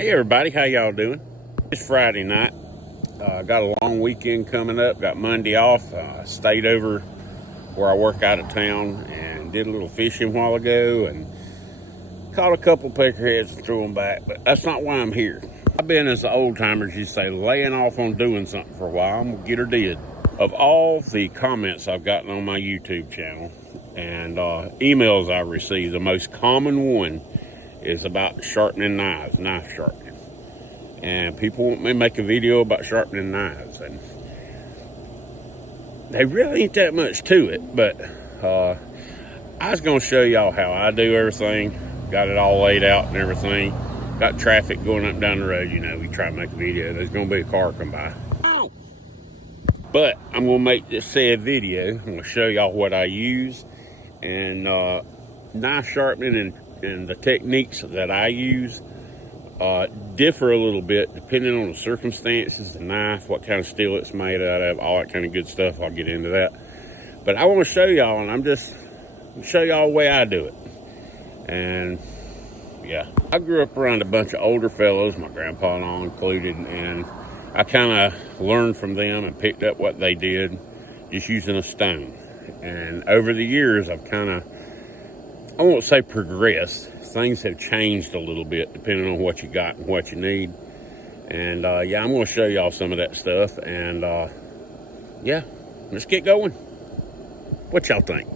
Hey everybody, how y'all doing? It's Friday night. Got a long weekend coming up. Got Monday off. Stayed over where I work out of town and did a little fishing a while ago and caught a couple peckerheads and threw them back. But that's not why I'm here. I've been, as the old timers used to say, laying off on doing something for a while. I'm gonna get her did. Of all the comments I've gotten on my YouTube channel and emails I've received, the most common one is about sharpening knives, knife sharpening. And people want me to make a video about sharpening knives. And there really ain't that much to it, but I was gonna show y'all how I do everything. Got it all laid out and everything. Got traffic going up and down the road, you know, we try to make a video. There's gonna be a car come by. But I'm gonna make this said video. I'm gonna show y'all what I use and knife sharpening and the techniques that I use differ a little bit depending on the circumstances, the knife, what kind of steel it's made out of, all that kind of good stuff. I'll get into that. But I want to show y'all, and I'm just show y'all the way I do it. And yeah, I grew up around a bunch of older fellows, my grandpa and all included, and I kind of learned from them and picked up what they did just using a stone. And over the years, I've kind of, I won't say progressed. Things have changed a little bit depending on what you got and what you need. And yeah, I'm going to show y'all some of that stuff. And yeah, let's get going. What y'all think?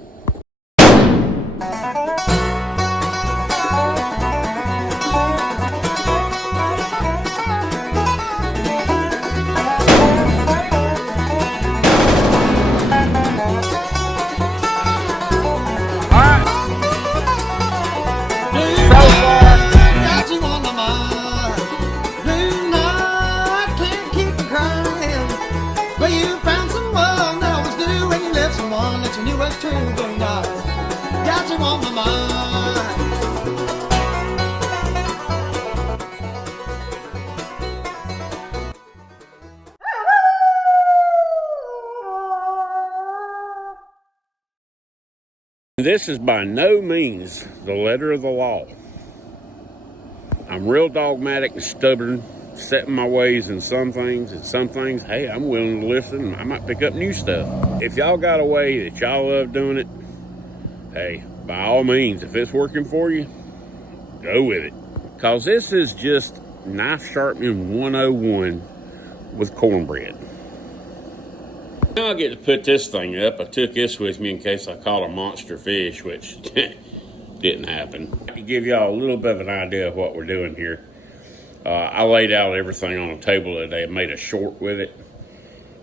This is by no means the letter of the law. I'm real dogmatic and stubborn, set in my ways in some things, and some things, hey, I'm willing to listen. I might pick up new stuff. If y'all got a way that y'all love doing it, hey, by all means, if it's working for you, go with it. Because this is just knife sharpening 101 with cornbread. Now I get to put this thing up. I took this with me in case I caught a monster fish, which didn't happen. To give y'all a little bit of an idea of what we're doing here, I laid out everything on a table today. I made a short with it.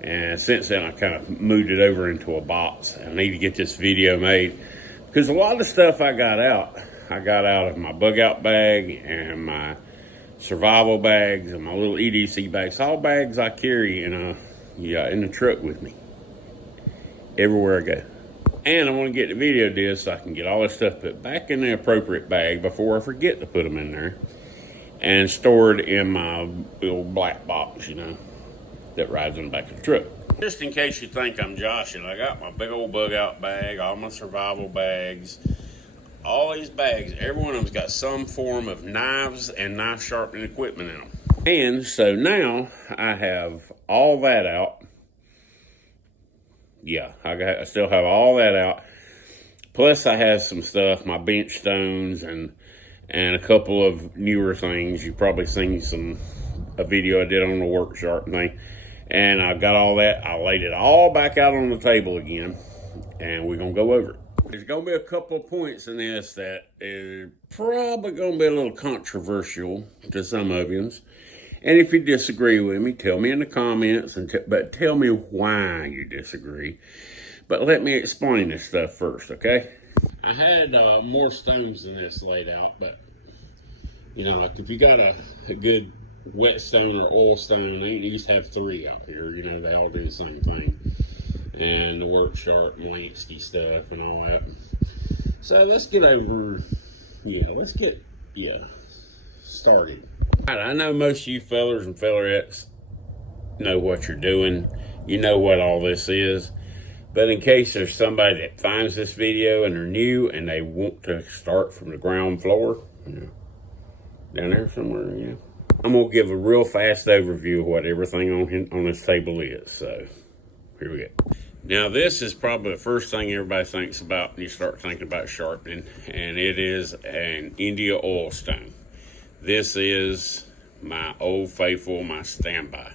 And since then, I kind of moved it over into a box. I need to get this video made because a lot of the stuff I got out of my bug out bag and my survival bags and my little EDC bags. All bags I carry in the truck with me everywhere I go. And I want to get the video disc so I can get all this stuff put back in the appropriate bag before I forget to put them in there and stored in my little black box, you know, that rides in the back of the truck. Just in case you think I'm joshing, I got my big old bug out bag, all my survival bags, all these bags, every one of them's got some form of knives and knife sharpening equipment in them. And so now I have all that out. Yeah, I still have all that out. Plus I have some stuff, my bench stones and a couple of newer things. You've probably seen a video I did on the work sharp thing. And I got all that. I laid it all back out on the table again. And we're going to go over it. There's going to be a couple of points in this that is probably going to be a little controversial to some of you. And if you disagree with me, tell me in the comments, but tell me why you disagree. But let me explain this stuff first, okay? I had more stones than this laid out, but, you know, like if you got a good whetstone or oil stone, they used to have 3 out here. You know, they all do the same thing. And the work sharp, Lansky stuff and all that. So let's get over, started. All right, I know most of you fellers and fellerettes know what you're doing. You know what all this is. But in case there's somebody that finds this video and they're new and they want to start from the ground floor, you know, down there somewhere, you know, I'm gonna give a real fast overview of what everything on this table is. So here we go. Now this is probably the first thing everybody thinks about when you start thinking about sharpening, and it is an India oil stone. This is my old faithful, my standby.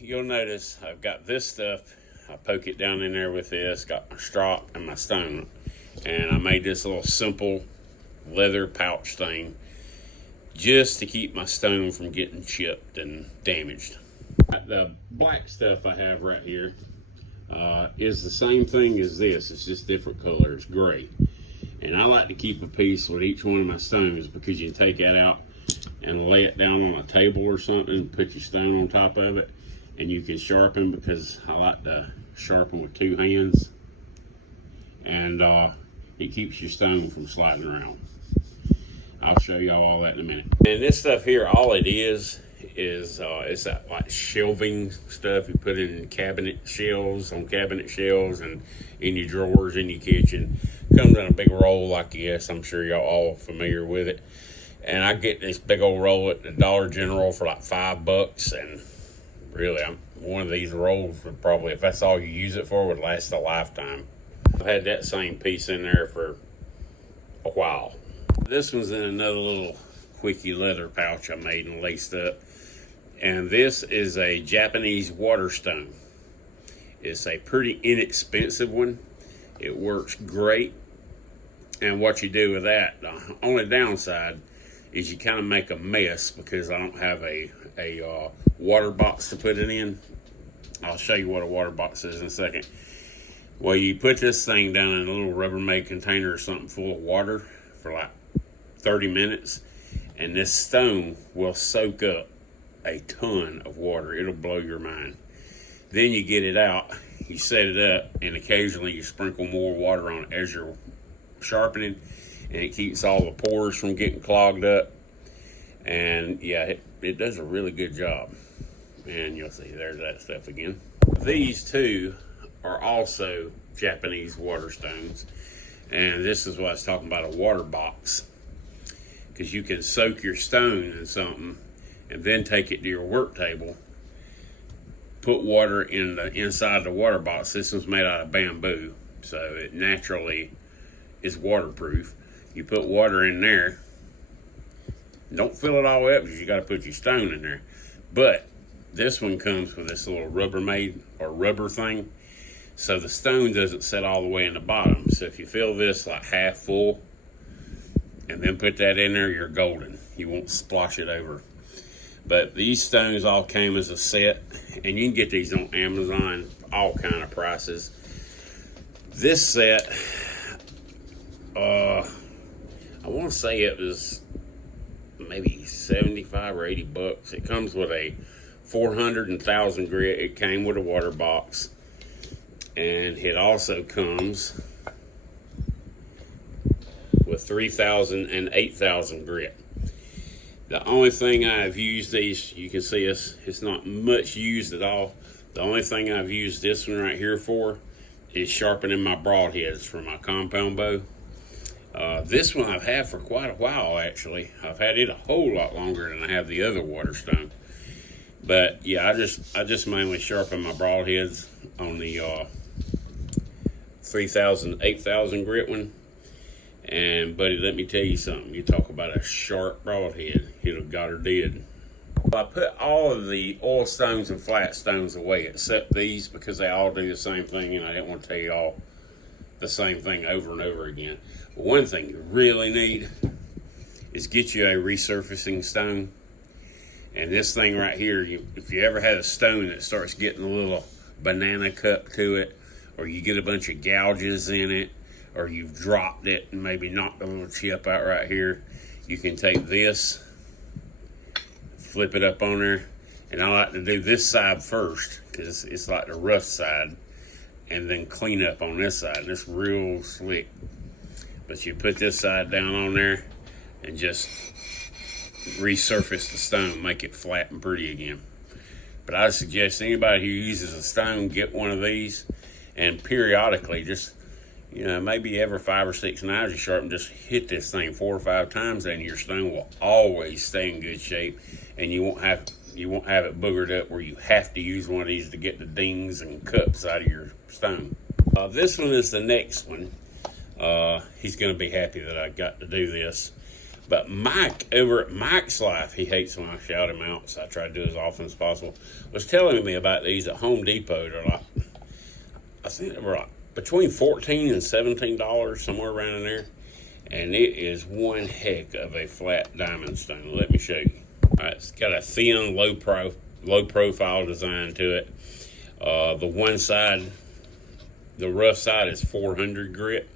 You'll notice I've got this stuff. I poke it down in there with this, got my strop and my stone, and I made this little simple leather pouch thing just to keep my stone from getting chipped and damaged. The black stuff I have right here is the same thing as this. It's just different colors, gray. And I like to keep a piece with each one of my stones because you can take that out and lay it down on a table or something, put your stone on top of it, and you can sharpen, because I like to sharpen with two hands, and it keeps your stone from sliding around. I'll show y'all all that in a minute. And this stuff here, all it is it's that like shelving stuff you put in cabinet shelves, on cabinet shelves, and in your drawers in your kitchen. Comes in a big roll, I guess. I'm sure y'all all familiar with it. And I get this big old roll at the Dollar General for like $5, and really, one of these rolls would probably, if that's all you use it for, would last a lifetime. I've had that same piece in there for a while. This one's in another little quickie leather pouch I made and laced up. And this is a Japanese water stone. It's a pretty inexpensive one. It works great. And what you do with that, the only downside is you kind of make a mess because I don't have a water box to put it in. I'll show you what a water box is in a second. Well, you put this thing down in a little Rubbermaid container or something full of water for like 30 minutes, and this stone will soak up a ton of water. It'll blow your mind. Then you get it out, you set it up, and occasionally you sprinkle more water on it as you're sharpening, and it keeps all the pores from getting clogged up. And yeah, it does a really good job. And you'll see there's that stuff again. These two are also Japanese water stones, and this is what I was talking about, a water box, because you can soak your stone in something and then take it to your work table, put water in the inside the water box. This one's made out of bamboo, so it naturally is waterproof. You put water in there, don't fill it all up because you got to put your stone in there. But this one comes with this little Rubbermaid or rubber thing, so the stone doesn't set all the way in the bottom. So if you fill this like half full and then put that in there, you're golden. You won't splosh it over. But these stones all came as a set, and you can get these on Amazon, all kind of prices. This set, I want to say it was maybe 75 or 80 bucks. It comes with a 400 and 1000 grit. It came with a water box, and it also comes with 3000 and 8000 grit. The only thing I've used these, you can see it's not much used at all. The only thing I've used this one right here for is sharpening my broadheads for my compound bow. This one I've had for quite a while, actually. I've had it a whole lot longer than I have the other water stone. But yeah, I just mainly sharpen my broadheads on the 3000, 8000 grit one. And buddy, let me tell you something. You talk about a sharp broadhead, it'll got her dead. I put all of the oil stones and flat stones away except these, because they all do the same thing, and I didn't want to tell you all the same thing over and over again. But one thing you really need is get you a resurfacing stone. And this thing right here, if you ever had a stone that starts getting a little banana cup to it, or you get a bunch of gouges in it, or you've dropped it and maybe knocked a little chip out right here, you can take this, flip it up on there, and I like to do this side first because it's like the rough side, and then clean up on this side, and it's real slick. But you put this side down on there and just resurface the stone, make it flat and pretty again. But I suggest anybody who uses a stone get one of these, and periodically just You know, maybe every 5 or 6 knives you sharpen, just hit this thing 4 or 5 times, and your stone will always stay in good shape, and you won't have it boogered up where you have to use one of these to get the dings and cups out of your stone. This one is the next one. He's going to be happy that I got to do this. But Mike, over at Mike's Life, he hates when I shout him out, so I try to do as often as possible, was telling me about these at Home Depot. They're like, I think they were like between $14 and $17, somewhere around in there. And it is one heck of a flat diamond stone. Let me show you. All right, it's got a thin, low profile design to it. The one side, the rough side is 400 grit,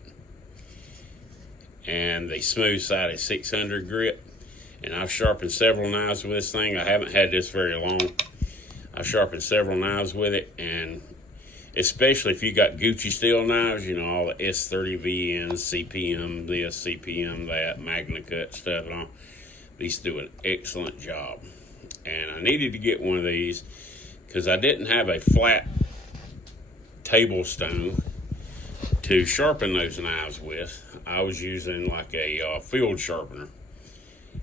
and the smooth side is 600 grit. And I've sharpened several knives with this thing. I haven't had this very long. I've sharpened several knives with it, and especially if you got Gucci steel knives, you know, all the S30 VNs, CPM this, CPM that, Magna Cut stuff and all. These do an excellent job. And I needed to get one of these because I didn't have a flat table stone to sharpen those knives with. I was using like a field sharpener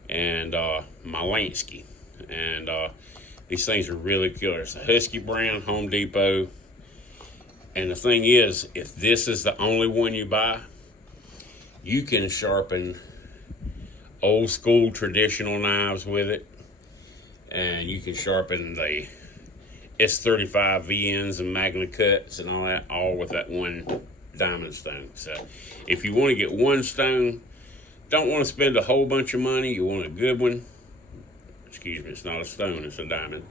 and my Lansky. And these things are really killer. It's a Husky brand, Home Depot. And the thing is, if this is the only one you buy, you can sharpen old school traditional knives with it, and you can sharpen the S35 VNs and Magna Cuts and all that, all with that one diamond stone. So if you want to get one stone, don't want to spend a whole bunch of money, you want a good one, excuse me, it's not a stone, it's a diamond,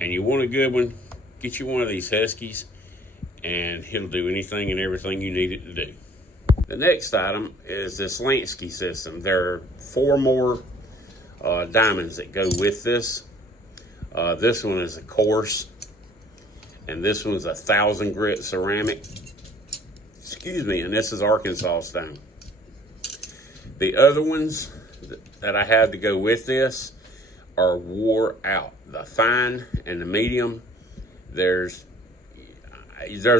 and you want a good one, get you one of these Huskies, and it'll do anything and everything you need it to do. The next item is this Lansky system. There are 4 more diamonds that go with this. This one is a coarse, and this one's 1,000 grit ceramic. Excuse me, and this is Arkansas stone. The other ones that I had to go with this are wore out. The fine and the medium, there's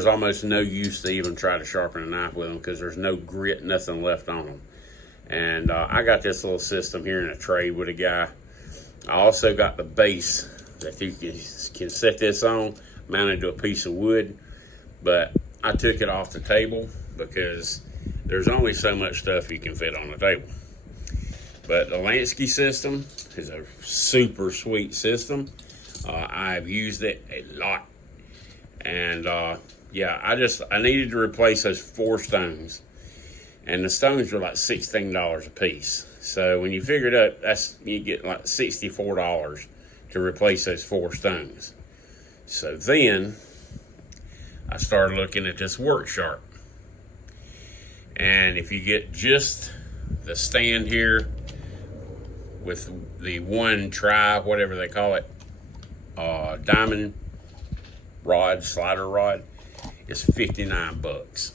almost no use to even try to sharpen a knife with them because there's no grit, nothing left on them. And I got this little system here in a tray with a guy. I also got the base that you can set this on, mounted to a piece of wood, but I took it off the table because there's only so much stuff you can fit on the table. But the Lansky system is a super sweet system. I've used it a lot. And yeah, I needed to replace those 4 stones, and the stones were like $16 a piece. So when you figure it up, you get like $64 to replace those 4 stones. So then I started looking at this Work Sharp, and if you get just the stand here with the one whatever they call it, diamond rod, slider rod, is 59 bucks.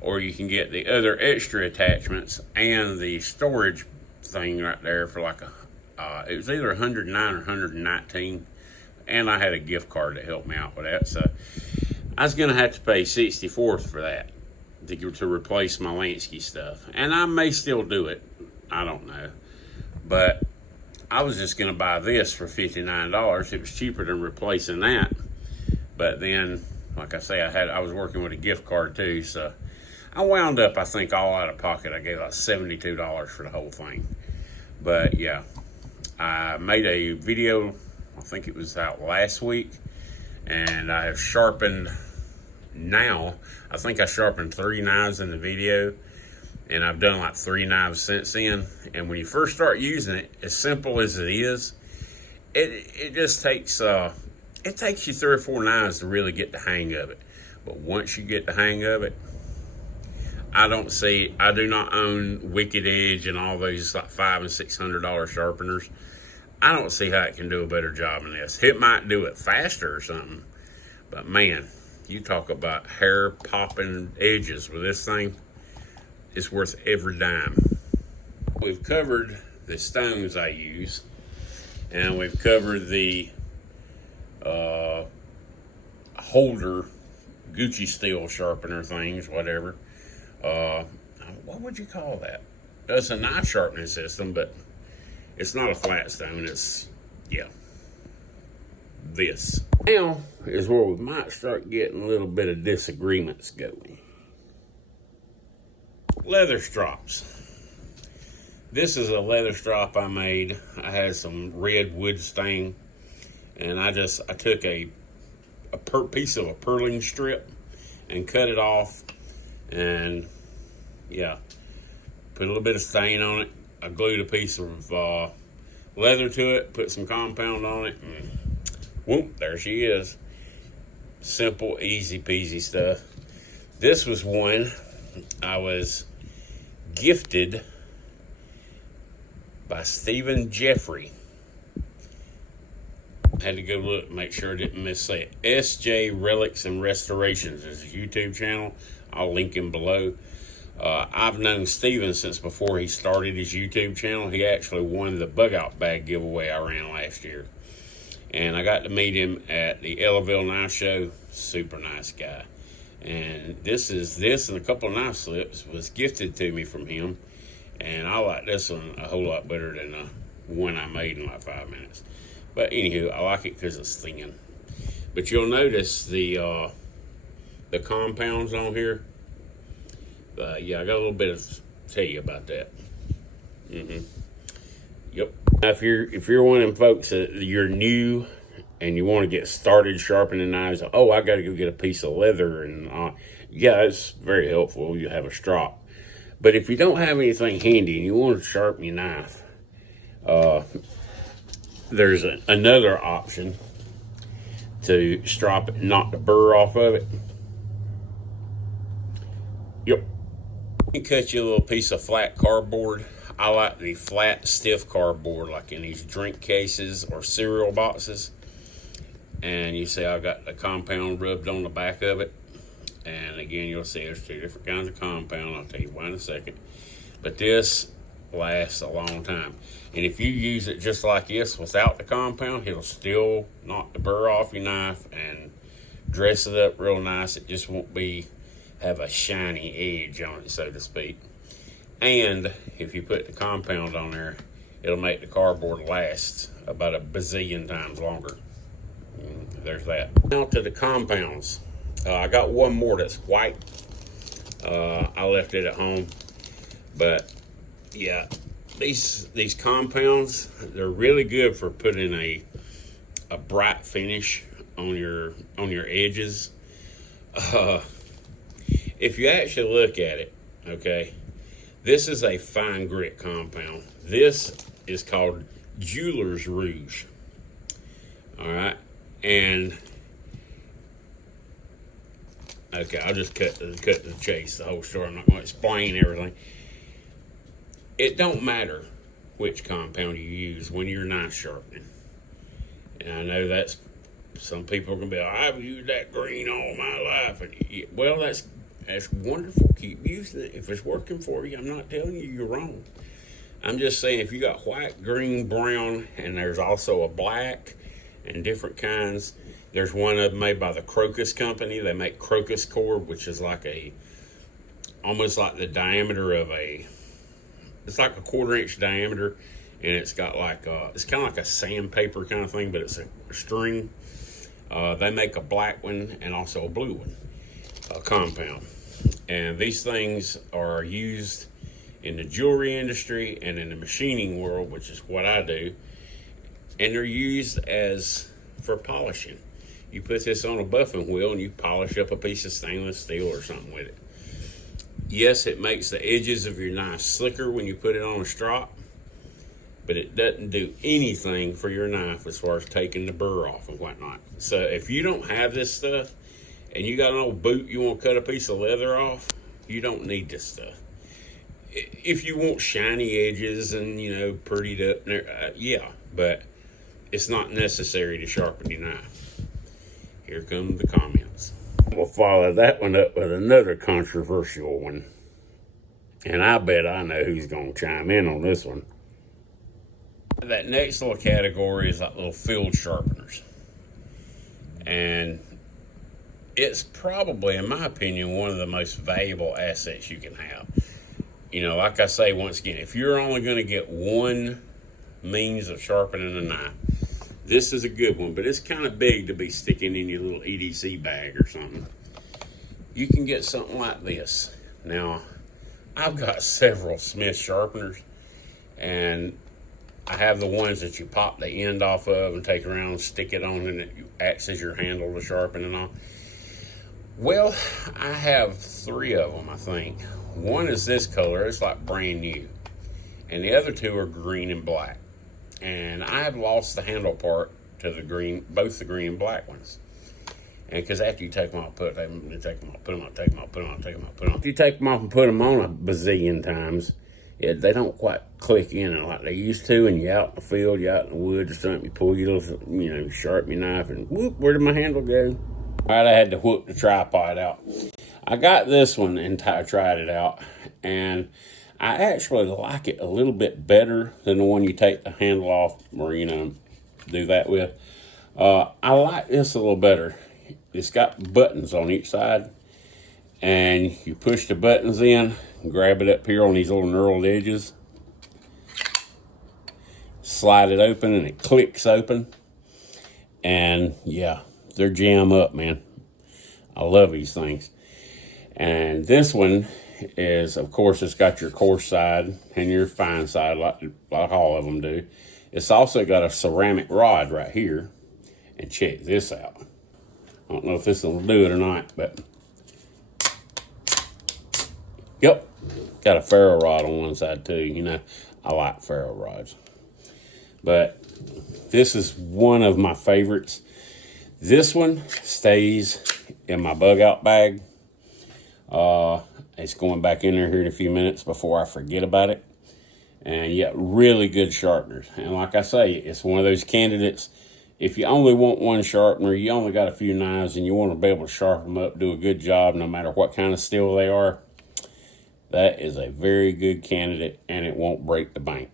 Or you can get the other extra attachments and the storage thing right there for like it was either 109 or 119, and I had a gift card to help me out with that, so I was gonna have to pay 64 for that to replace my Lansky stuff, and I may still do it, I don't know, but I was just gonna buy this for $59. It was cheaper than replacing that. But then, like I say, I was working with a gift card too, so I wound up, I think, all out of pocket. I gave like $72 for the whole thing. But yeah, I made a video, I think it was out last week, and I have sharpened now. I think I sharpened 3 knives in the video, and I've done like 3 knives since then. And when you first start using it, as simple as it is, it just takes it takes you 3 or 4 knives to really get the hang of it. But once you get the hang of it, I do not own Wicked Edge and all those like $500 and $600 sharpeners. I don't see how it can do a better job than this. It might do it faster or something, but man, you talk about hair popping edges with this thing, it's worth every dime. We've covered the stones I use, and we've covered the holder Gucci steel sharpener things, whatever. What would you call that? It's a knife sharpening system, but it's not a flat stone. It's, yeah, this. Now is where we might start getting a little bit of disagreements going. Leather strops. This is a leather strop I made. I had some red wood stain, and I took a piece of a purling strip and cut it off, and yeah, put a little bit of stain on it. I glued a piece of leather to it, put some compound on it, and whoop, there she is. Simple, easy peasy stuff. This was one I was gifted by Stephen Jeffrey. Had to go look, make sure I didn't missay it. SJ Relics and Restorations is his YouTube channel. I'll link him below. I've known Stephen since before he started his YouTube channel. He actually won the bug out bag giveaway I ran last year. And I got to meet him at the Ellaville Knife Show. Super nice guy. And this and a couple of knife slips was gifted to me from him. And I like this one a whole lot better than the one I made in like 5 minutes. But anywho, I like it because it's thin. But you'll notice the compounds on here. Yeah, I got a little bit to tell you about that. Yep. Now, if you're one of them folks that you're new and you want to get started sharpening knives, oh, I got to go get a piece of leather, and yeah, it's very helpful. You have a strop. But if you don't have anything handy and you want to sharpen your knife, there's another option to strop it and knock the burr off of it. Yep. You can cut you a little piece of flat cardboard. I like the flat, stiff cardboard, like in these drink cases or cereal boxes. And you see I got the compound rubbed on the back of it. And again, you'll see there's two different kinds of compound. I'll tell you why in a second. But this lasts a long time. And if you use it just like this without the compound, it'll still knock the burr off your knife and dress it up real nice. It just won't have a shiny edge on it, so to speak. And if you put the compound on there, it'll make the cardboard last about a bazillion times longer. There's that. Now to the compounds. I got one more that's white. I left it at home. But yeah, these compounds, they're really good for putting a bright finish on your edges. If you actually look at it, okay, this is a fine grit compound. This is called Jeweler's Rouge. All right, and okay, I'll just cut to the chase, the whole story. I'm not going to explain everything. It don't matter which compound you use when you're knife sharpening. And I know that's, some people are going to be like, I've used that green all my life. And, well, that's wonderful. Keep using it. If it's working for you, I'm not telling you you're wrong. I'm just saying if you got white, green, brown, and there's also a black and different kinds. There's one of them made by the Crocus Company. They make Crocus cord, which is like almost like the diameter of it's like a 1/4-inch diameter, and it's got like it's kind of like a sandpaper kind of thing, but it's a string. They make a black one and also a blue one, a compound. And these things are used in the jewelry industry and in the machining world, which is what I do. And they're used for polishing. You put this on a buffing wheel and you polish up a piece of stainless steel or something with it. Yes, it makes the edges of your knife slicker when you put it on a strop, but it doesn't do anything for your knife as far as taking the burr off and whatnot. So if you don't have this stuff and you got an old boot you want to cut a piece of leather off, you don't need this stuff. If you want shiny edges and, prettied up, yeah, but it's not necessary to sharpen your knife. Here come the comments. We'll follow that one up with another controversial one. And I bet I know who's going to chime in on this one. That next little category is like little field sharpeners. And it's probably, in my opinion, one of the most valuable assets you can have. You know, like I say, once again, if you're only going to get one means of sharpening a knife, this is a good one, but it's kind of big to be sticking in your little EDC bag or something. You can get something like this. Now, I've got several Smith sharpeners, and I have the ones that you pop the end off of and take around and stick it on, and it acts as your handle to sharpen and all. Well, I have 3 of them, I think. One is this color, it's like brand new. And the other 2 are green and black. And I have lost the handle part to the green, both the green and black ones. And because after you take them off, put them off, put them on, take them off, put them on, take them off, put them on. If you take them off and put them on a bazillion times, they don't quite click in like they used to. And you're out in the field, you're out in the woods or something, you pull your little, you sharpen your knife, and whoop, where did my handle go? All right, I had to whoop the tripod out. I got this one and tried it out, and I actually like it a little bit better than the one you take the handle off or, do that with. I like this a little better. It's got buttons on each side, and you push the buttons in, grab it up here on these little knurled edges, slide it open, and it clicks open. And yeah, they're jam up, man. I love these things. And this one is, of course, it's got your coarse side and your fine side, like all of them do. It's also got a ceramic rod right here. And check this out. I don't know if this will do it or not, but yep, got a ferro rod on one side too. I like ferro rods. But this is one of my favorites. This one stays in my bug out bag. It's going back in there here in a few minutes before I forget about it. And yeah, really good sharpeners. And like I say, it's one of those candidates. If you only want one sharpener, you only got a few knives, and you want to be able to sharpen them up, do a good job, no matter what kind of steel they are, that is a very good candidate, and it won't break the bank.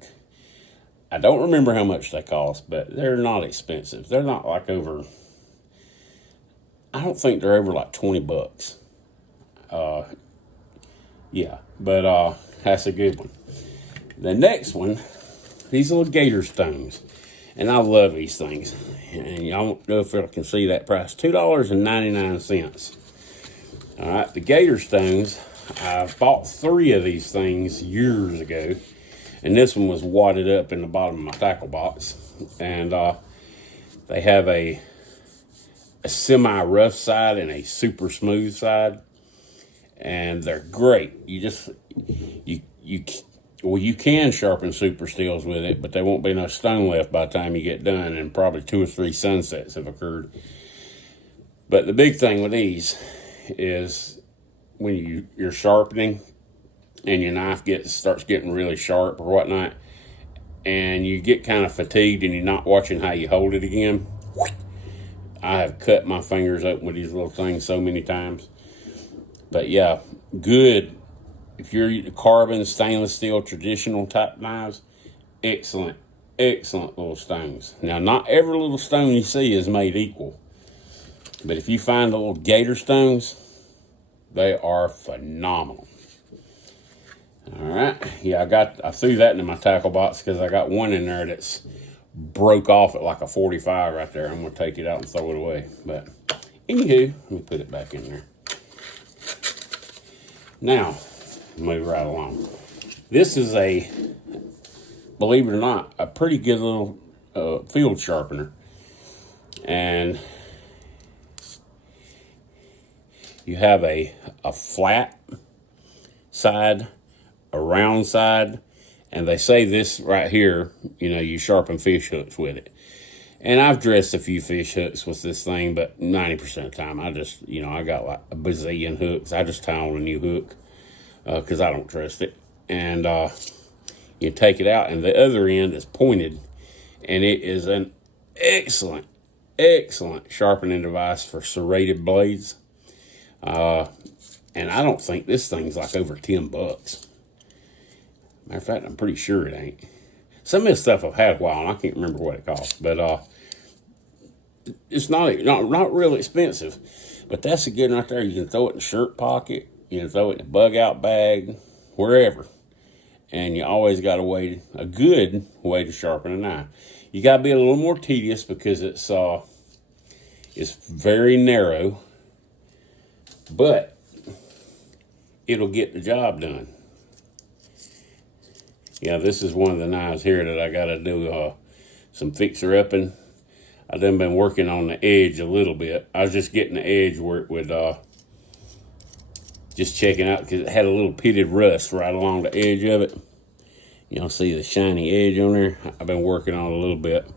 I don't remember how much they cost, but they're not expensive. They're not like over, I don't think they're over like 20 bucks. Yeah, but that's a good one. The next one, these little gator stones. And I love these things. And I don't know if I can see that price. $2.99. All right, the gator stones, I bought 3 of these things years ago. And this one was wadded up in the bottom of my tackle box. And they have a semi-rough side and a super smooth side. And they're great. You can sharpen super steels with it, but there won't be enough stone left by the time you get done, and probably 2 or 3 sunsets have occurred. But the big thing with these is when you're sharpening and your knife starts getting really sharp or whatnot, and you get kind of fatigued and you're not watching how you hold it again. I have cut my fingers open with these little things so many times. But yeah, good. If you're carbon, stainless steel, traditional type knives, excellent little stones. Now, not every little stone you see is made equal. But if you find the little gator stones, they are phenomenal. All right. Yeah, I threw that into my tackle box because I got one in there that's broke off at like a 45 right there. I'm going to take it out and throw it away. But anywho, let me put it back in there. Now, move right along. This is believe it or not, a pretty good little field sharpener. And you have a flat side, a round side, and they say this right here, you sharpen fish hooks with it. And I've dressed a few fish hooks with this thing, but 90% of the time, I just, I got like a bazillion hooks. I just tie on a new hook because I don't trust it. And you take it out, and the other end is pointed, and it is an excellent sharpening device for serrated blades. And I don't think this thing's like over 10 bucks. Matter of fact, I'm pretty sure it ain't. Some of this stuff I've had a while, and I can't remember what it cost, but it's not real expensive. But that's a good one right there. You can throw it in the shirt pocket. You can throw it in a bug out bag, wherever. And you always got a good way to sharpen a knife. You got to be a little more tedious because it's very narrow, but it'll get the job done. Yeah, this is one of the knives here that I got to do some fixer-upping. I've been working on the edge a little bit. I was just getting the edge where it would, just checking out because it had a little pitted rust right along the edge of it. Y'all see the shiny edge on there? I've been working on it a little bit.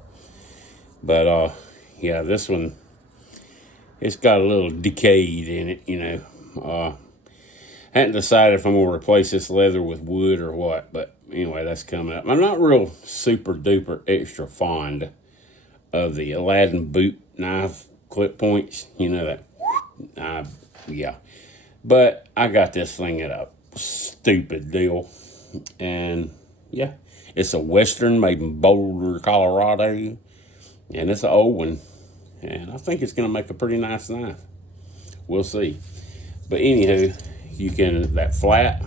But, yeah, this one, it's got a little decayed in it, you know. Hadn't decided if I'm going to replace this leather with wood or what. But, anyway, that's coming up. I'm not real super duper extra fond of the Aladdin boot knife clip points. You know that? Yeah. But I got this thing at a stupid deal. And, yeah, it's a Western made in Boulder, Colorado. And it's an old one. And I think it's going to make a pretty nice knife. We'll see. But anywho, you can, that flat,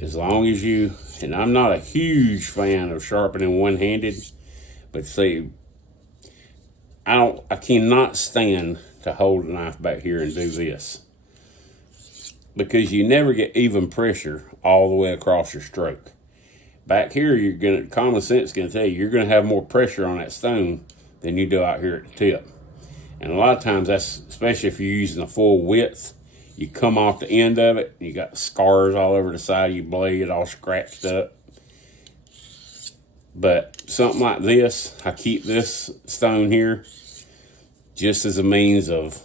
as long as you, and I'm not a huge fan of sharpening one-handed, but see, I cannot stand to hold a knife back here and do this. Because you never get even pressure all the way across your stroke. Back here, common sense is gonna tell you, you're gonna have more pressure on that stone than you do out here at the tip. And a lot of times that's, especially if you're using a full width, you come off the end of it, and you got scars all over the side of your blade, all scratched up. But something like this, I keep this stone here just as a means of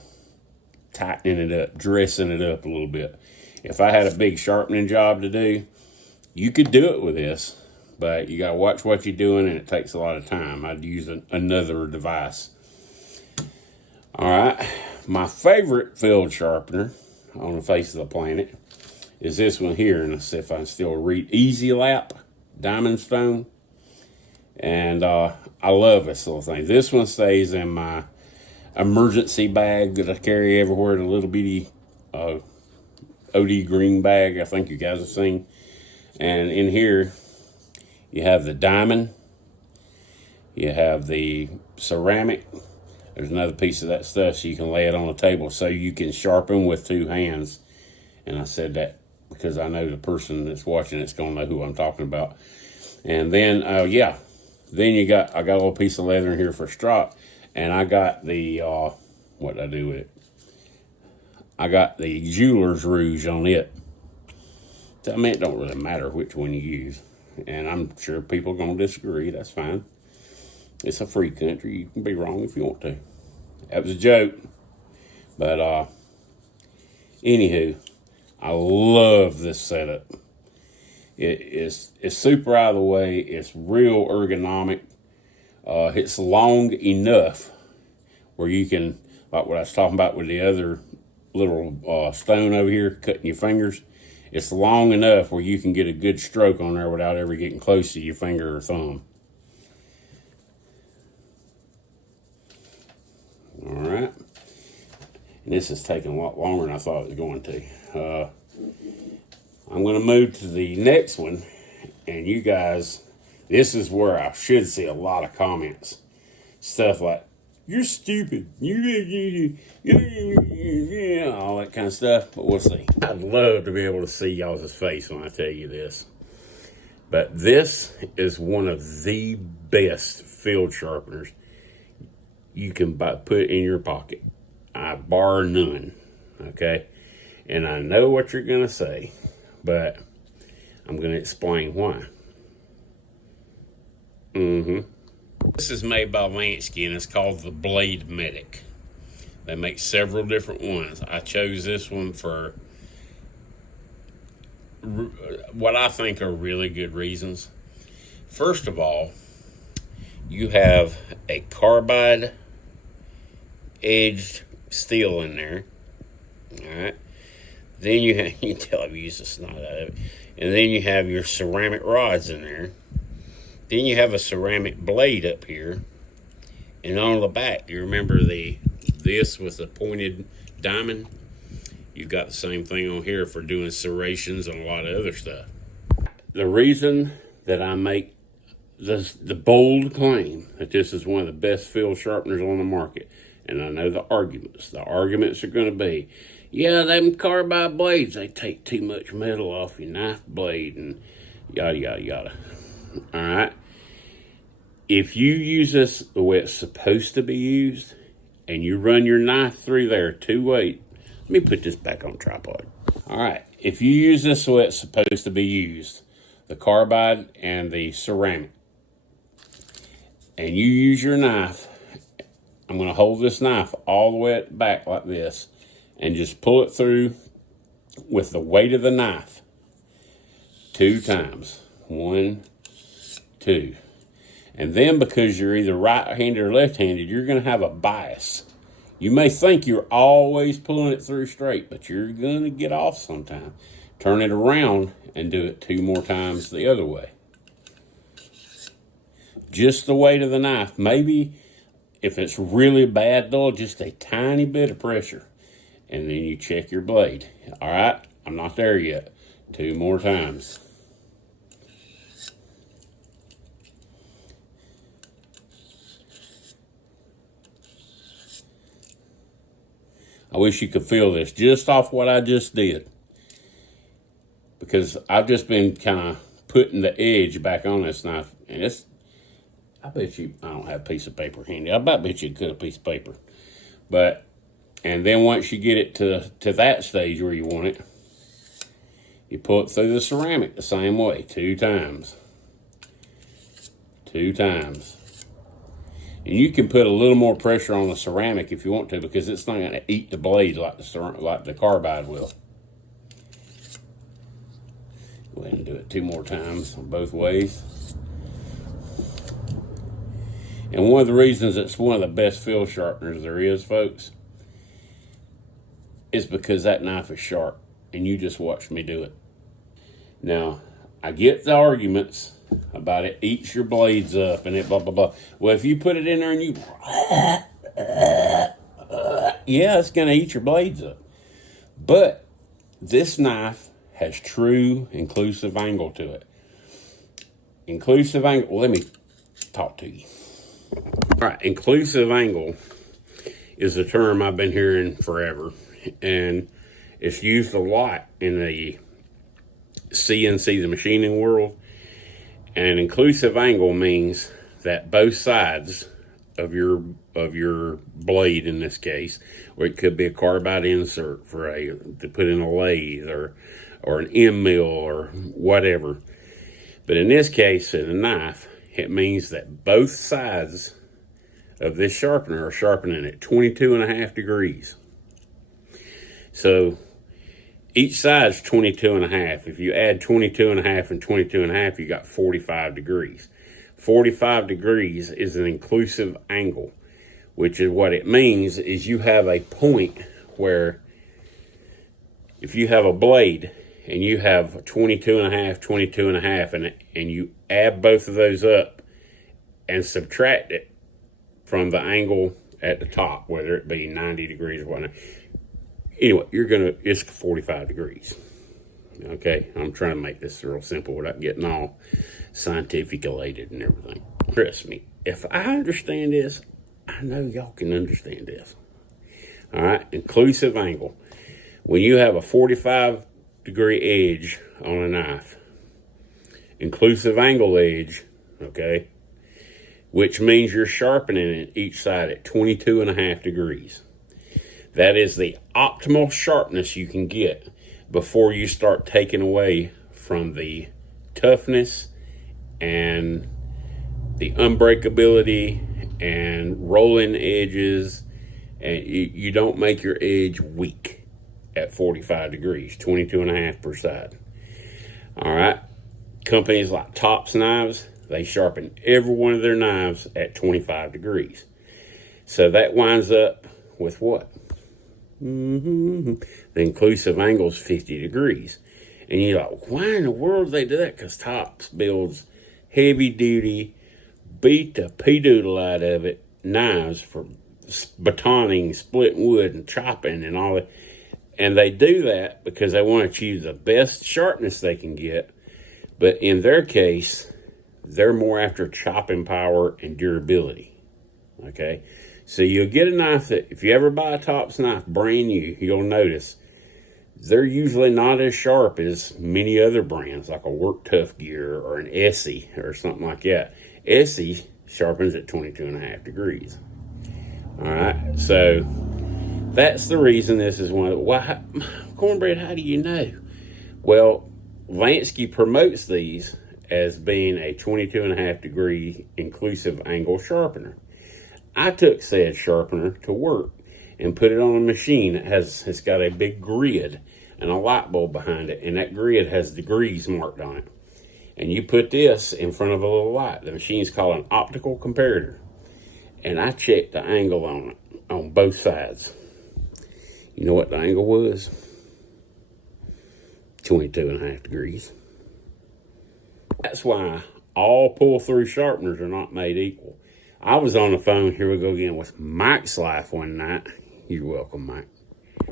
tightening it up, dressing it up a little bit. If I had a big sharpening job to do, you could do it with this, but you got to watch what you're doing, and it takes a lot of time. I'd use another device. All right, my favorite field sharpener on the face of the planet is this one here, and let's see if I can still read. Easy Lap Diamond Stone, and I love this little thing. This one stays in my emergency bag that I carry everywhere, the little bitty OD green bag I think you guys have seen. And in here, you have the diamond, you have the ceramic. There's another piece of that stuff so you can lay it on the table so you can sharpen with two hands. And I said that because I know the person that's watching it's going to know who I'm talking about. And then, yeah, then I got a little piece of leather in here for strop. And I got the, what did I do with it? I got the jeweler's rouge on it. I mean, it don't really matter which one you use. And I'm sure people are going to disagree. That's fine. It's a free country. You can be wrong if you want to. That was a joke. But, anywho, I love this setup. It's super out of the way. It's real ergonomic. It's long enough where you can, like what I was talking about with the other little stone over here, cutting your fingers. It's long enough where you can get a good stroke on there without ever getting close to your finger or thumb. All right. And this is taking a lot longer than I thought it was going to. I'm going to move to the next one. And you guys, this is where I should see a lot of comments. Stuff like, you're stupid. You all that kind of stuff. But we'll see. I'd love to be able to see y'all's face when I tell you this. But this is one of the best field sharpeners you can put in your pocket. I bar none. Okay? And I know what you're going to say. But I'm going to explain why. This is made by Lansky, and it's called the Blade Medic. They make several different ones. I chose this one for what I think are really good reasons. First of all, you have a carbide edged steel in there. All right. Then you have, you can tell I've used the snot out of it. And then you have your ceramic rods in there. Then you have a ceramic blade up here. And on the back, you remember the this with a pointed diamond. You've got the same thing on here for doing serrations and a lot of other stuff. The reason that I make the bold claim that this is one of the best field sharpeners on the market, and I know the arguments are going to be, yeah, them carbide blades, they take too much metal off your knife blade and yada, yada, yada. All right. If you use this the way it's supposed to be used, and you run your knife through there two-way, let me put this back on tripod. All right. If you use this the way it's supposed to be used, the carbide and the ceramic, and you use your knife, I'm going to hold this knife all the way at the back like this and just pull it through with the weight of the knife 2 times. 1, 2. And then because you're either right-handed or left-handed, you're going to have a bias. You may think you're always pulling it through straight, but you're going to get off sometime. Turn it around and do it 2 more times the other way. Just the weight of the knife. Maybe if it's really bad dull, just a tiny bit of pressure. And then you check your blade. All right, I'm not there yet. 2 more times. I wish you could feel this just off what I just did, because I've just been kind of putting the edge back on this knife, and I bet you, I don't have a piece of paper handy. I bet you could a piece of paper. And then once you get it to that stage where you want it, you pull it through the ceramic the same way, 2 times. 2 times. And you can put a little more pressure on the ceramic if you want to, because it's not going to eat the blade like the carbide will. Go ahead and do it 2 more times on both ways. And one of the reasons it's one of the best field sharpeners there is, folks, is because that knife is sharp, and you just watched me do it. Now, I get the arguments about it eats your blades up and it blah, blah, blah. Well, if you put it in there and you, yeah, it's going to eat your blades up. But this knife has true inclusive angle to it. Inclusive angle, well, let me talk to you. All right, inclusive angle is a term I've been hearing forever, and it's used a lot in the CNC, the machining world. And inclusive angle means that both sides of your blade, in this case, or it could be a carbide insert to put in a lathe or an end mill or whatever. But in this case, in a knife, it means that both sides of this sharpener are sharpening at 22.5 degrees. So each side's 22.5. If you add 22.5 and 22.5, you got 45 degrees. 45 degrees is an inclusive angle, which is what it means is you have a point where if you have a blade and you have 22.5, and you add both of those up and subtract it from the angle at the top, whether it be 90 degrees or whatnot, anyway, it's 45 degrees. Okay, I'm trying to make this real simple without getting all scientific-related and everything. Trust me, if I understand this, I know y'all can understand this. All right, inclusive angle. When you have a 45-degree edge on a knife, inclusive angle edge, okay, which means you're sharpening each side at 22.5 degrees. That is the optimal sharpness you can get before you start taking away from the toughness and the unbreakability and rolling edges, and you don't make your edge weak at 45 degrees, 22.5 per side. All right, companies like Tops Knives, they sharpen every one of their knives at 25 degrees. So that winds up with what? The inclusive angle is 50 degrees. And you're like, why in the world do they do that? Because Tops builds heavy duty, beat the pee-doodle out of it knives for batoning, splitting wood and chopping and all that. And they do that because they want to achieve the best sharpness they can get. But in their case, they're more after chopping power and durability. Okay? So you'll get a knife that, if you ever buy a Tops knife brand new, you'll notice they're usually not as sharp as many other brands, like a Work Tough Gear or an Essie or something like that. Essie sharpens at 22.5 degrees. All right, so that's the reason this is one of the, why, Cornbread, how do you know? Well, Lansky promotes these as being a 22.5 degree inclusive angle sharpener. I took said sharpener to work and put it on a machine. It's got a big grid and a light bulb behind it, and that grid has degrees marked on it. And you put this in front of a little light. The machine's called an optical comparator. And I checked the angle on it, on both sides. You know what the angle was? 22.5 degrees. That's why all pull-through sharpeners are not made equal. I was on the phone, here we go again, with Mike's Life one night. You're welcome, Mike.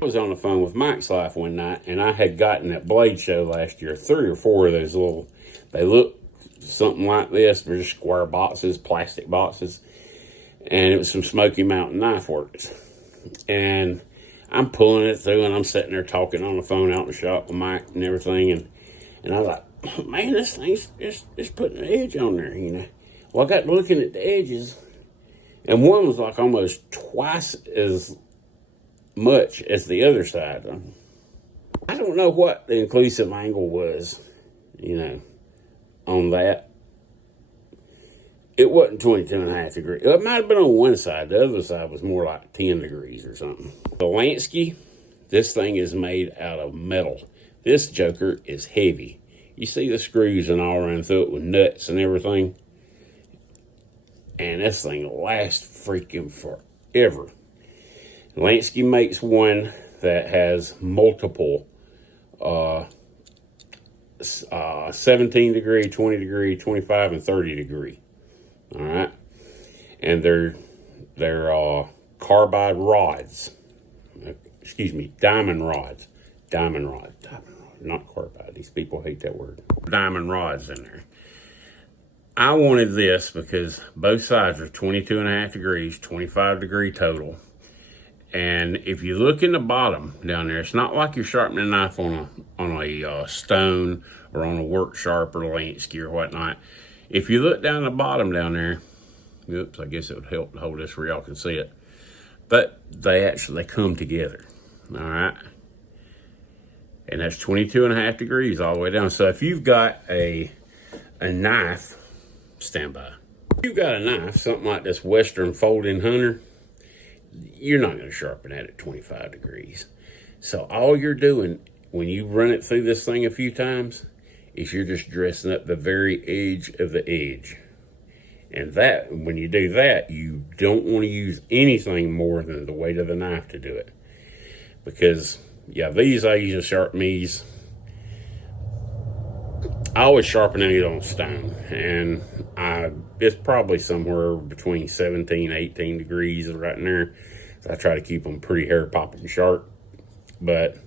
I was on the phone with Mike's Life one night, and I had gotten at Blade Show last year 3 or 4 of those little, they look something like this. They're just square boxes, plastic boxes. And it was some Smoky Mountain Knife Works. And I'm pulling it through, and I'm sitting there talking on the phone out in the shop with Mike and everything. And I was like, oh, man, this thing's just putting an edge on there, you know. Well, I got looking at the edges, and one was like almost twice as much as the other side. I don't know what the inclusive angle was, you know, on that. It wasn't 22.5 degrees. It might have been on one side. The other side was more like 10 degrees or something. The Lansky, this thing is made out of metal. This joker is heavy. You see the screws and all around through it with nuts and everything. And this thing lasts freaking forever. Lansky makes one that has multiple 17 degree, 20 degree, 25, and 30 degree. All right, and they're carbide rods. Excuse me, diamond rods, not carbide. These people hate that word. Diamond rods in there. I wanted this because both sides are 22.5 degrees, 25 degree total. And if you look in the bottom down there, it's not like you're sharpening a knife on a stone or on a work sharp or Lansky or whatnot. If you look down the bottom down there, oops, I guess it would help to hold this where y'all can see it. But they come together, all right? And that's 22.5 degrees all the way down. So if you've got a knife, stand by. If you've got a knife, something like this Western Folding Hunter, you're not going to sharpen that at 25 degrees. So all you're doing when you run it through this thing a few times is you're just dressing up the very edge of the edge. And that, when you do that, you don't want to use anything more than the weight of the knife to do it. Because, yeah, these I usually sharpen these. I always sharpen these on stone. And it's probably somewhere between 17, 18 degrees right in there. So I try to keep them pretty hair popping sharp. But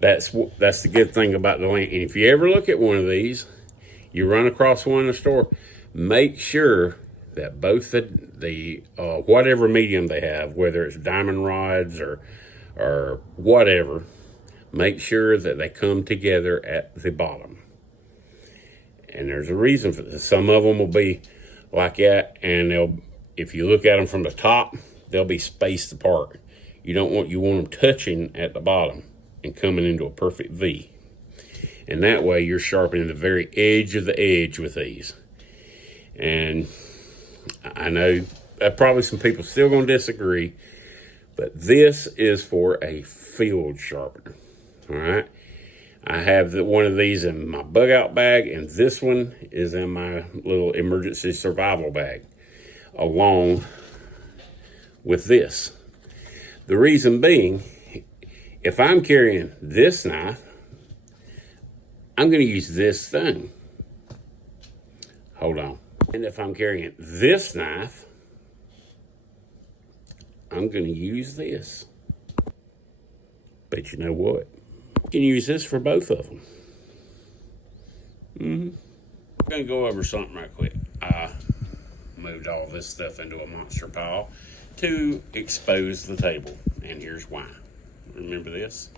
that's the good thing about the Lansky. And if you ever look at one of these, you run across one in the store, make sure that both the whatever medium they have, whether it's diamond rods or whatever, make sure that they come together at the bottom. And there's a reason for this. Some of them will be like that, and if you look at them from the top, they'll be spaced apart. You want them touching at the bottom and coming into a perfect V. And that way you're sharpening the very edge of the edge with these. And I know probably some people still going to disagree, but this is for a field sharpener. All right. I have one of these in my bug out bag, and this one is in my little emergency survival bag, along with this. The reason being, if I'm carrying this knife, I'm going to use this thing. Hold on. And if I'm carrying this knife, I'm going to use this. But you know what? You can use this for both of them. I'm going to go over something right quick. I moved all this stuff into a monster pile to expose the table. And here's why. Remember this?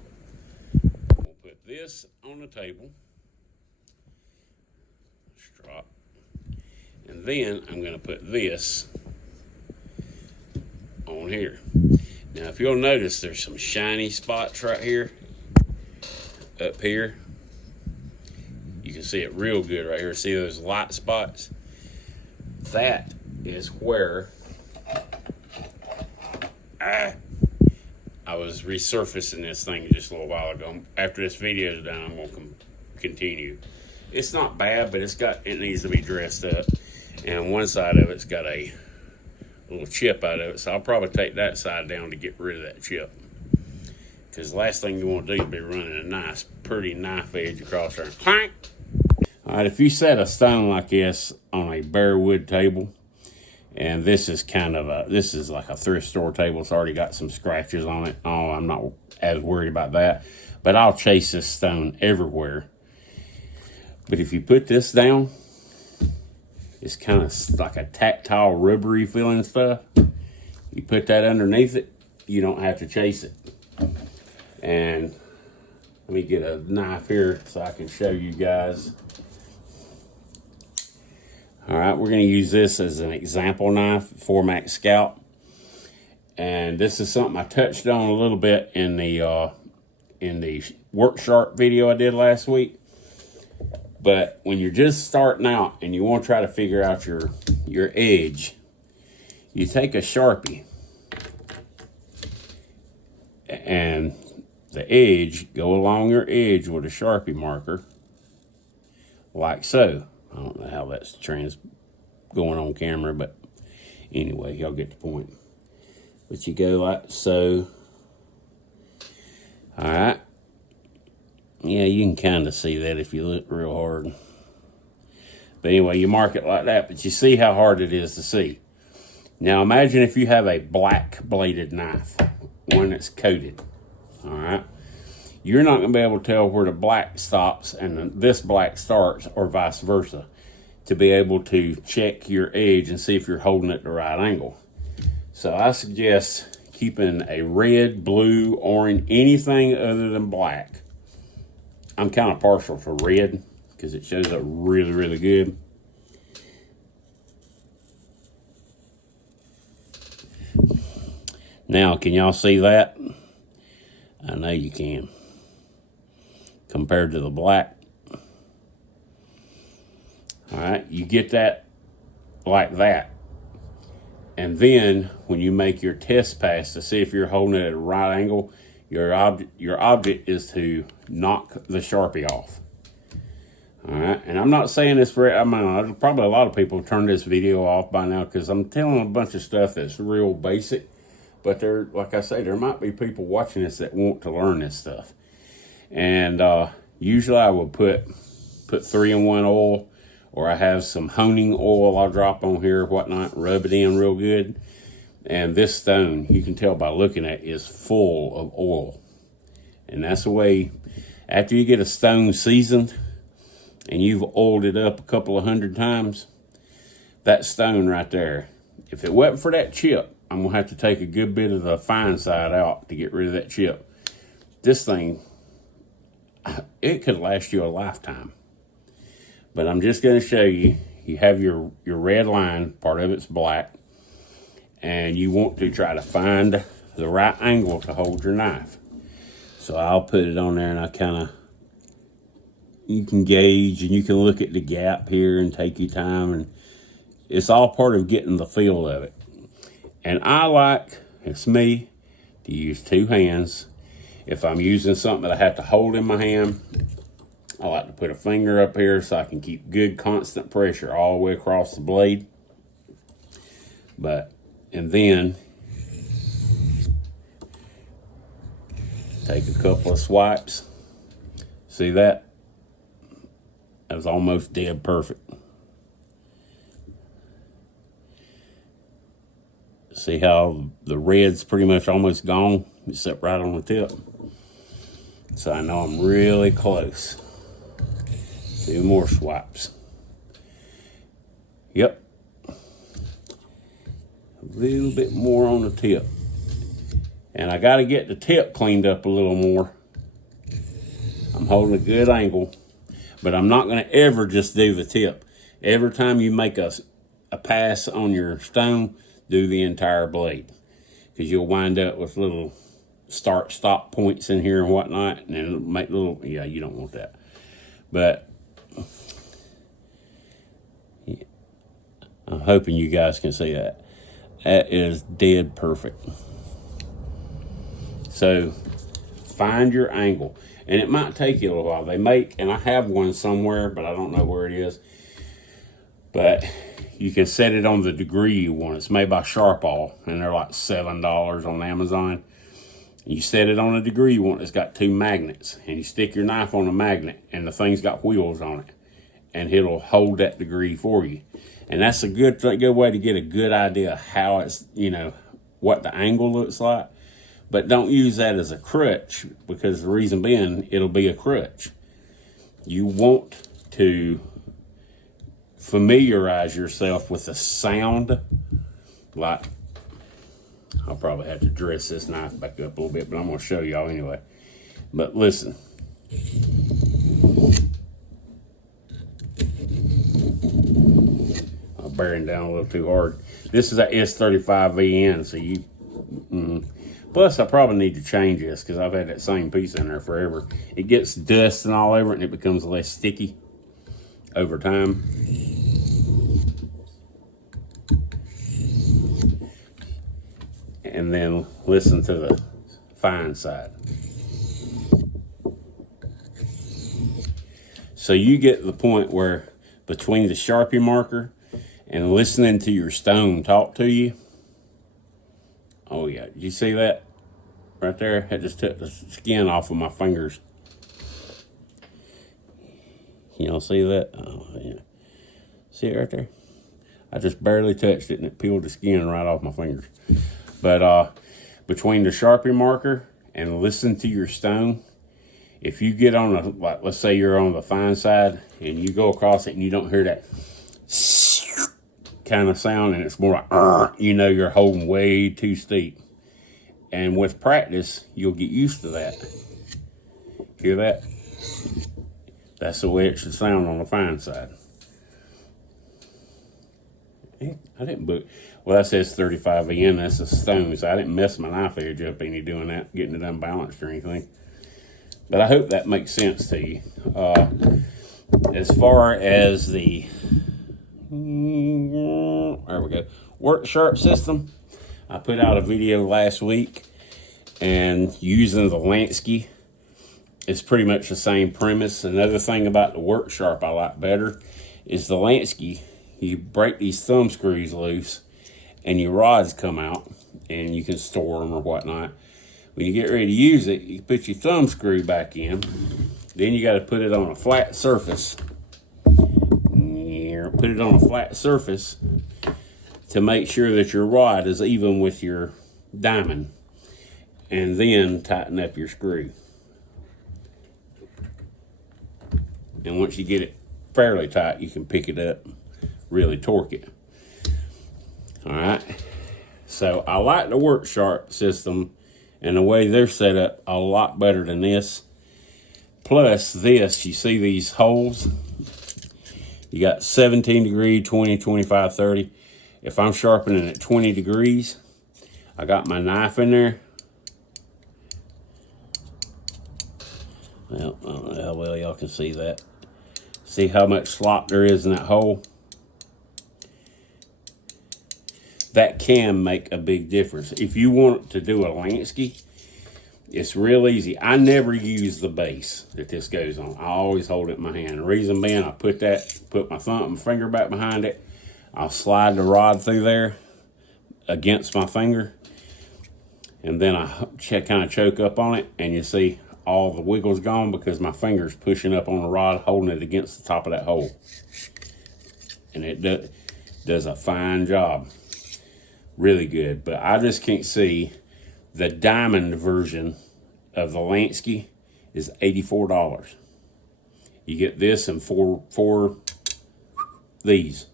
We'll put this on the table. Drop. And then I'm going to put this on here. Now, if you'll notice, there's some shiny spots right here, up here. You can see it real good right here. See those light spots? That is where I was resurfacing this thing just a little while ago. After this video is done, I'm going to continue. It's not bad, but it needs to be dressed up. And one side of it's got a little chip out of it, so I'll probably take that side down to get rid of that chip. Because the last thing you want to do is be running a nice, pretty knife edge across there. Clank! All right, if you set a stone like this on a bare wood table, and this is like a thrift store table. It's already got some scratches on it. Oh, I'm not as worried about that. But I'll chase this stone everywhere. But if you put this down, it's kind of like a tactile, rubbery feeling stuff. You put that underneath it, you don't have to chase it. And let me get a knife here so I can show you guys. All right, we're going to use this as an example knife, 4-Max Scout. And this is something I touched on a little bit in the Work Sharp video I did last week. But when you're just starting out and you want to try to figure out your edge, you take a Sharpie and the edge, go along your edge with a Sharpie marker, like so. I don't know how that's going on camera, but anyway, y'all get the point. But you go like so. All right. Yeah, you can kind of see that if you look real hard. But anyway, you mark it like that, but you see how hard it is to see. Now imagine if you have a black bladed knife, one that's coated, all right? You're not gonna be able to tell where the black stops and this black starts, or vice versa, to be able to check your edge and see if you're holding it the right angle. So I suggest keeping a red, blue, orange, anything other than black. I'm kind of partial for red because it shows up really, really good. Now, can y'all see that? I know you can. Compared to the black. All right, you get that like that. And then when you make your test pass to see if you're holding it at a right angle, your object is to knock the Sharpie off. All right, and I'm not saying this for, I mean, probably a lot of people turn this video off by now because I'm telling a bunch of stuff that's real basic. But like I say, there might be people watching this that want to learn this stuff. And usually I would put 3-in-1 oil, or I have some honing oil I'll drop on here, whatnot, rub it in real good. And this stone, you can tell by looking at it, is full of oil. And that's the way, after you get a stone seasoned and you've oiled it up a couple of 100 times, that stone right there, if it wasn't for that chip, I'm gonna have to take a good bit of the fine side out to get rid of that chip. This thing, it could last you a lifetime. But I'm just gonna show you, you have your red line, part of it's black, and you want to try to find the right angle to hold your knife. So I'll put it on there, and you can gauge and you can look at the gap here and take your time, and it's all part of getting the feel of it. And I like, it's me, to use 2 hands. If I'm using something that I have to hold in my hand, I like to put a finger up here so I can keep good constant pressure all the way across the blade. And then take a couple of swipes. See that? That was almost dead perfect. See how the red's pretty much almost gone, except right on the tip. So I know I'm really close. 2 more swipes. Yep. A little bit more on the tip. And I got to get the tip cleaned up a little more. I'm holding a good angle, but I'm not going to ever just do the tip. Every time you make a pass on your stone, do the entire blade, because you'll wind up with little start-stop points in here and whatnot, and it'll make little, yeah, you don't want that. But yeah, I'm hoping you guys can see that. That is dead perfect. So find your angle, and it might take you a little while. They make, and I have one somewhere, but I don't know where it is. But you can set it on the degree you want. It's made by Sharpening, and they're like $7 on Amazon. You set it on a degree you want. It's got 2 magnets, and you stick your knife on a magnet, and the thing's got wheels on it, and it'll hold that degree for you. And that's a good way to get a good idea of how it's, you know, what the angle looks like. But don't use that as a crutch, because the reason being, it'll be a crutch. You want to familiarize yourself with the sound. Like, I'll probably have to dress this knife back up a little bit, but I'm going to show y'all anyway. But listen. I'm bearing down a little too hard. This is a S35VN, so you... Plus, I probably need to change this, because I've had that same piece in there forever. It gets dust and all over it, and it becomes less sticky over time. And then listen to the fine side. So you get to the point where between the Sharpie marker and listening to your stone talk to you. Oh yeah, did you see that? Right there, I just took the skin off of my fingers. Y'all see that? Oh yeah. See it right there? I just barely touched it and it peeled the skin right off my fingers. But between the Sharpie marker and listen to your stone, if you get on a, like, let's say you're on the fine side and you go across it and you don't hear that kind of sound, and it's more like, you know, you're holding way too steep. And with practice, you'll get used to that. Hear that? That's the way it should sound on the fine side. I didn't book. Well, that says 35 VN. That's a stone, so I didn't mess my knife edge up any doing that, getting it unbalanced or anything. But I hope that makes sense to you. As far as the there we go, work sharp system, I put out a video last week, and using the Lansky, it's pretty much the same premise. Another thing about the work sharp I like better is the Lansky. You break these thumb screws loose and your rods come out, and you can store them or whatnot. When you get ready to use it, you put your thumb screw back in. Then you got to put it on a flat surface. Put it on a flat surface to make sure that your rod is even with your diamond. And then tighten up your screw. And once you get it fairly tight, you can pick it up, really torque it. All right. So I like the work sharp system, and the way they're set up a lot better than this. Plus this, you see these holes? You got 17 degree, 20, 25, 30. If I'm sharpening at 20 degrees, I got my knife in there. Well, I don't know how well y'all can see that. See how much slop there is in that hole? That can make a big difference. If you want to do a Lansky, it's real easy. I never use the base that this goes on. I always hold it in my hand. The reason being, I put my thumb and finger back behind it. I'll slide the rod through there against my finger, and then I kind of choke up on it, and you see all the wiggle's gone because my finger's pushing up on the rod, holding it against the top of that hole. And it does a fine job. Really good. But I just can't see the diamond version of the Lansky is $84. You get this and four these.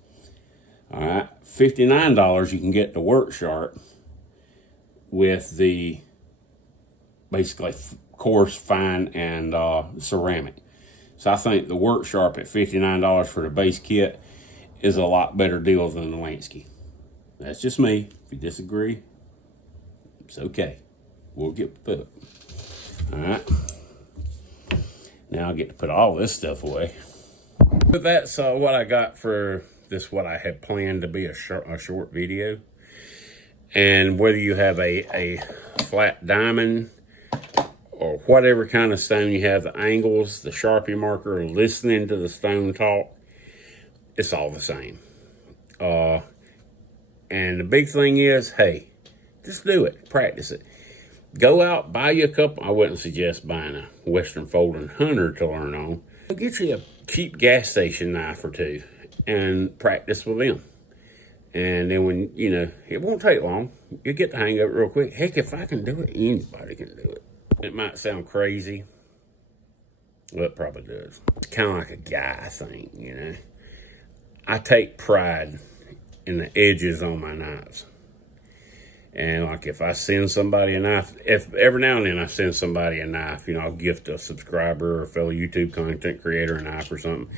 All right, $59 you can get the work sharp with the basically coarse, fine, and ceramic. So I think the work sharp at $59 for the base kit is a lot better deal than the Lansky. That's just me. If you disagree, it's okay. We'll get put it. All right. Now I get to put all this stuff away. But that's what I got for this, what I had planned to be a short video. And whether you have a flat diamond or whatever kind of stone you have, the angles, the Sharpie marker, listening to the stone talk, it's all the same. And the big thing is, hey, just do it. Practice it. Go out, buy you a couple. I wouldn't suggest buying a Western Folding Hunter to learn on. Get you a cheap gas station knife or two and practice with them. And then when, you know, it won't take long. You'll get the hang of it real quick. Heck, if I can do it, anybody can do it. It might sound crazy. Well, it probably does. It's kind of like a guy thing, you know. I take pride in the edges on my knives. And like if I send somebody a knife, if every now and then I send somebody a knife, you know, I'll gift a subscriber or a fellow YouTube content creator a knife or something.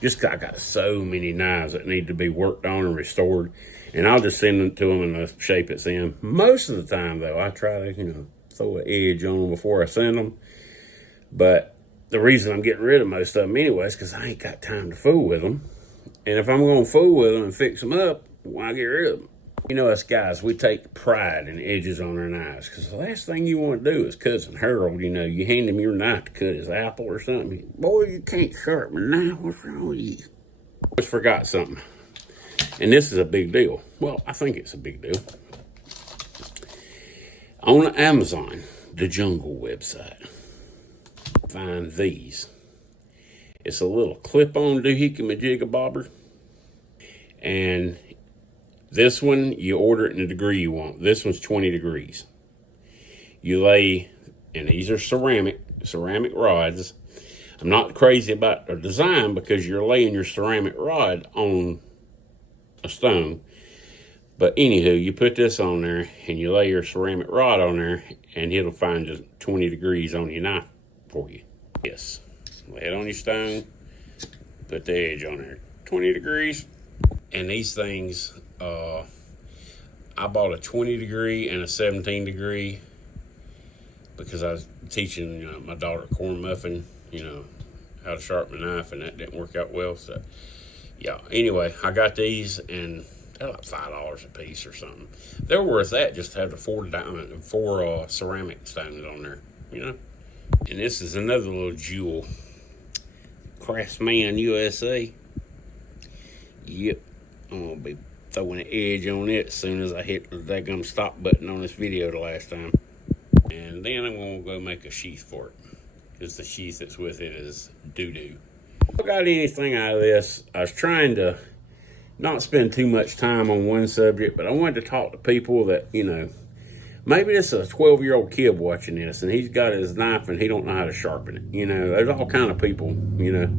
Just 'cause I got so many knives that need to be worked on and restored. And I'll just send them to them in the shape it's in. Most of the time, though, I try to, you know, throw an edge on them before I send them. But the reason I'm getting rid of most of them anyway is because I ain't got time to fool with them. And if I'm going to fool with them and fix them up, why get rid of them? You know, us guys, we take pride in edges on our knives, because the last thing you want to do is Cousin Harold, you know, you hand him your knife to cut his apple or something. Boy, you can't sharpen a knife. What's wrong with you? I just forgot something. And this is a big deal. Well, I think it's a big deal. On Amazon, the Jungle website, find these. It's a little clip-on doohickey majigga bobber. And this one, you order it in the degree you want. This one's 20 degrees. You lay, and these are ceramic rods. I'm not crazy about the design because you're laying your ceramic rod on a stone. But anywho, you put this on there and you lay your ceramic rod on there and it'll find just 20 degrees on your knife for you. Yes, lay it on your stone, put the edge on there, 20 degrees. And these things, I bought a 20 degree and a 17 degree because I was teaching, you know, my daughter corn muffin, you know, how to sharpen a knife, and that didn't work out well. So, yeah. Anyway, I got these, and they're like $5 a piece or something. They're worth that just to have the four ceramic stones on there, you know. And this is another little jewel, Craftsman USA. Yep, I'm gonna be throwing an edge on it as soon as I hit the daggum stop button on this video the last time. And then I'm gonna go make a sheath for it, because the sheath that's with it is doo-doo. If I got anything out of this, I was trying to not spend too much time on one subject, but I wanted to talk to people that, you know, maybe this is a 12-year-old kid watching this and he's got his knife and he don't know how to sharpen it. You know, there's all kind of people, you know.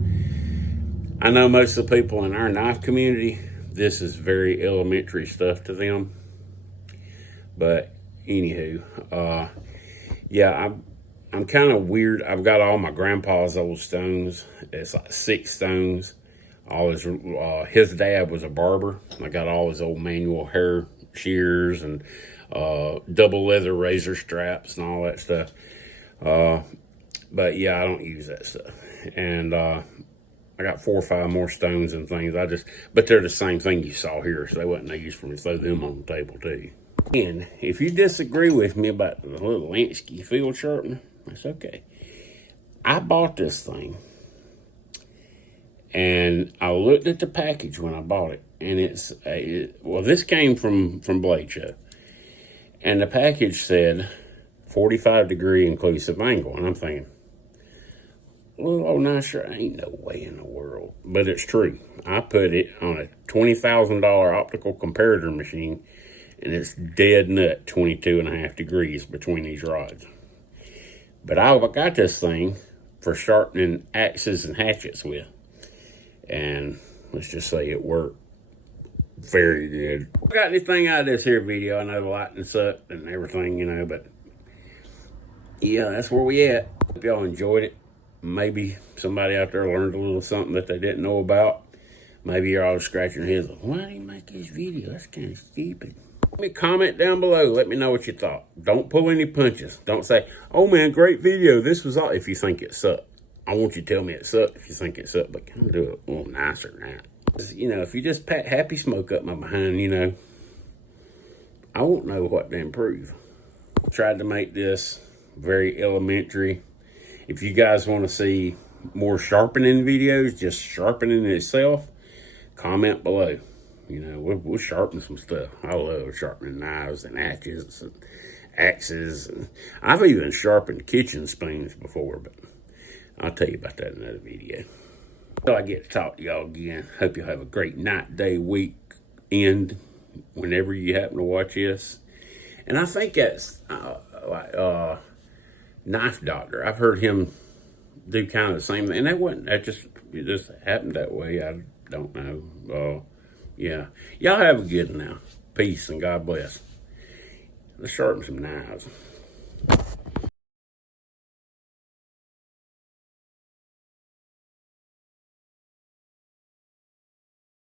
I know most of the people in our knife community, this is very elementary stuff to them. But anywho, yeah, I'm kind of weird. I've got all my grandpa's old stones. It's like 6 stones. All his dad was a barber. I got all his old manual hair shears and double leather razor straps and all that stuff. But yeah, I don't use that stuff. And I got 4 or 5 more stones and things. But they're the same thing you saw here, so they wasn't no use for me to throw them on the table too. And if you disagree with me about the little Lansky field sharpener, that's okay. I bought this thing, and I looked at the package when I bought it, and this came from Blade Show, and the package said 45 degree inclusive angle, and I'm thinking, little old nicer, ain't no way in the world. But it's true. I put it on a $20,000 optical comparator machine, and it's dead nut 22.5 degrees between these rods. But I got this thing for sharpening axes and hatchets with, and let's just say it worked very good. Got anything out of this here video? I know the lighting sucked and everything, you know, but yeah, that's where we at. Hope y'all enjoyed it. Maybe somebody out there learned a little something that they didn't know about. Maybe you're all scratching your heads like, why did he make this video? That's kind of stupid. Let me comment down below. Let me know what you thought. Don't pull any punches. Don't say, oh man, great video. This was all. If you think it sucked, I want you to tell me it sucked if you think it sucked, but kind of do it a little nicer than that. You know, if you just pat happy smoke up my behind, you know, I won't know what to improve. Tried to make this very elementary. If you guys want to see more sharpening videos, just sharpening itself, comment below. You know, we'll sharpen some stuff. I love sharpening knives and hatchets and axes. And I've even sharpened kitchen spoons before, but I'll tell you about that in another video. So I get to talk to y'all again. Hope y'all have a great night, day, week, end, whenever you happen to watch this. And I think that's Knife Doctor. I've heard him do kind of the same thing. And it just happened that way. I don't know. Yeah. Y'all have a good one now. Peace and God bless. Let's sharpen some knives.